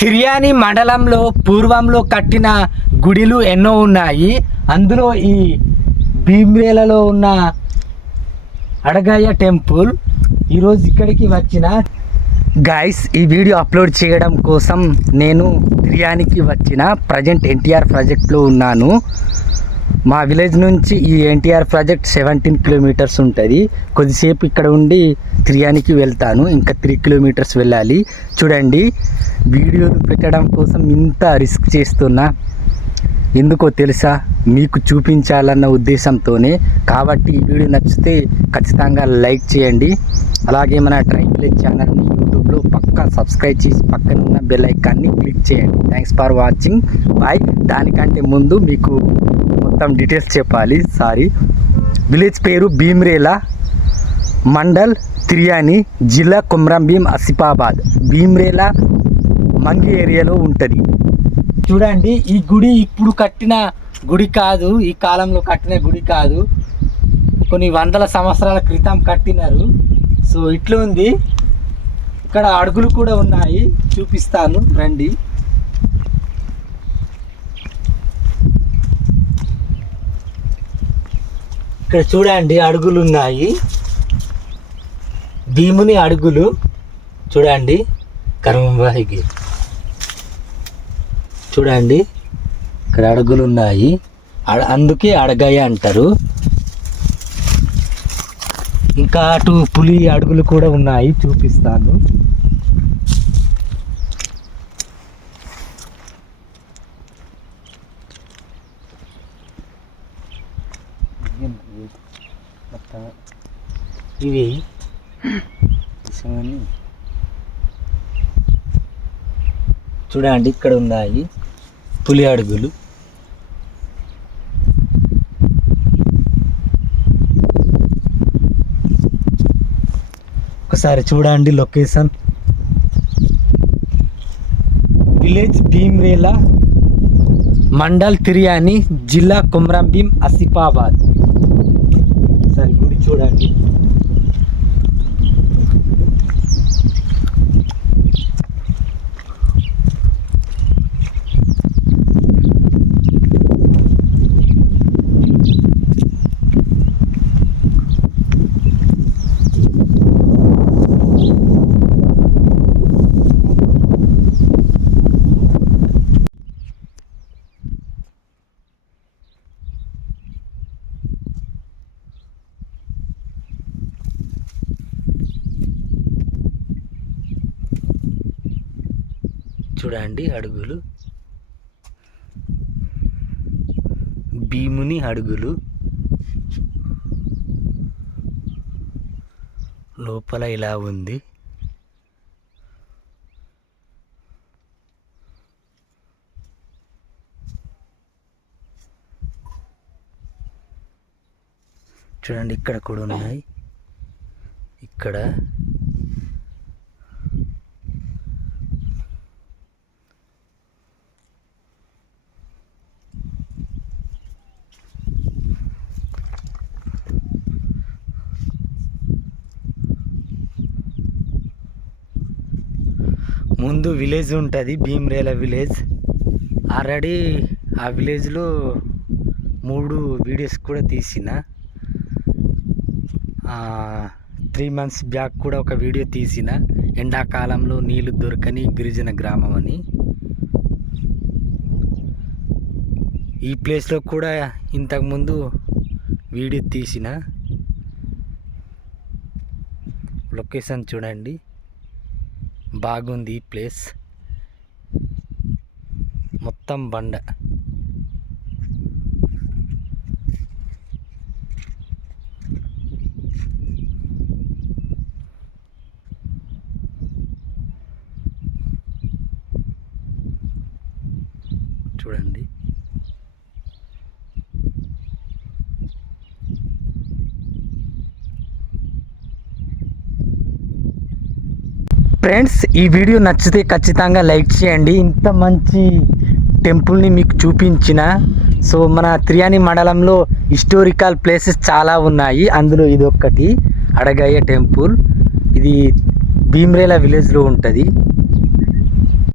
తిర్యాని మండలంలో పూర్వంలో కట్టిన గుడిలు ఎన్నో ఉన్నాయి. అందులో ఈ భీమ్రేలలో ఉన్న అడగయ్య టెంపుల్ ఈరోజు ఇక్కడికి వచ్చిన. గాయస్ ఈ వీడియో అప్లోడ్ చేయడం కోసం నేను తిర్యానికి వచ్చిన. ప్రజెంట్ ఎన్టీఆర్ ప్రాజెక్ట్లో ఉన్నాను. మా విలేజ్ నుంచి ఈ ఎన్టీఆర్ ప్రాజెక్ట్ సెవెంటీన్ కిలోమీటర్స్ ఉంటుంది. కొద్దిసేపు ఇక్కడ ఉండి తిరియానికి వెళ్తాను. ఇంకా త్రీ కిలోమీటర్స్ వెళ్ళాలి. చూడండి వీడియోలు పెట్టడం కోసం ఇంత రిస్క్ చేస్తున్నా. ఎందుకో తెలుసా? మీకు చూపించాలన్న ఉద్దేశంతోనే. కాబట్టి ఈ వీడియో నచ్చితే ఖచ్చితంగా లైక్ చేయండి. అలాగే మన ట్రైప్లెట్ ఛానల్ని యూట్యూబ్లో పక్కా సబ్స్క్రైబ్ చేసి పక్కన ఉన్న బెల్ ఐకాన్ని క్లిక్ చేయండి. థ్యాంక్స్ ఫర్ వాచింగ్ బాయ్ దానికంటే ముందు మీకు మొత్తం డీటెయిల్స్ చెప్పాలి సారీ విలేజ్ పేరు భీమ్రేలా మండల్ త్రియాని జిల్లా కుమ్రంభీం ఆసిఫాబాద్. భీమ్రేలా మంగి ఏరియాలో ఉంటుంది. చూడండి ఈ గుడి ఇప్పుడు కట్టిన గుడి కాదు ఈ కాలంలో కట్టిన గుడి కాదు. కొన్ని వందల సంవత్సరాల క్రితం కట్టినారు. సో ఇట్లా ఉంది ఇక్కడ అడుగులు కూడా ఉన్నాయి. చూపిస్తాను రండి. ఇక్కడ చూడండి అడుగులు ఉన్నాయి భీముని అడుగులు చూడండి కర్మవాహికి. చూడండి ఇక్కడ అడుగులు ఉన్నాయి అడ- అందుకే అడగాయ అంటారు. ఇంకా అటు పులి అడుగులు కూడా ఉన్నాయి చూపిస్తాను. ఇవి? ఇసమని చూడండి ఇక్కడ ఉన్నాయి పులి అడుగులు. ఒకసారి చూడండి లొకేషన్. విలేజ్ భీమ్రేలా మండల్ తిరియాని జిల్లా కుమ్రంభీం ఆసిఫాబాద్. ఒకసారి గుడి చూడండి. చూడండి అడుగులు. భీముని అడుగులు. లోపల ఇలా ఉంది. చూడండి ఇక్కడ కూడా ఉన్నాయి. ఇక్కడ ముందు విలేజ్ ఉంటుంది భీమ్రేల విలేజ్ ఆల్రెడీ ఆ విలేజ్లో మూడు వీడియోస్ కూడా తీసిన. త్రీ మంత్స్ బ్యాక్ కూడా ఒక వీడియో తీసిన. ఎండాకాలంలో నీళ్ళు దొరకని గిరిజన గ్రామం అని. ఈ ప్లేస్లో కూడా ఇంతకుముందు వీడియో తీసిన. లొకేషన్ చూడండి. బాగుంది ఈ ప్లేస్. మొత్తం బండ. చూడండి. ఫ్రెండ్స్ ఈ వీడియో నచ్చితే ఖచ్చితంగా లైక్ చేయండి. ఇంత మంచి టెంపుల్ని మీకు చూపించిన సో మన త్రియాని మండలంలో హిస్టోరికల్ ప్లేసెస్ చాలా ఉన్నాయి. అందులో ఇది ఒక్కటి అడగయ్య టెంపుల్. ఇది భీమ్రేల విలేజ్లో ఉంటుంది.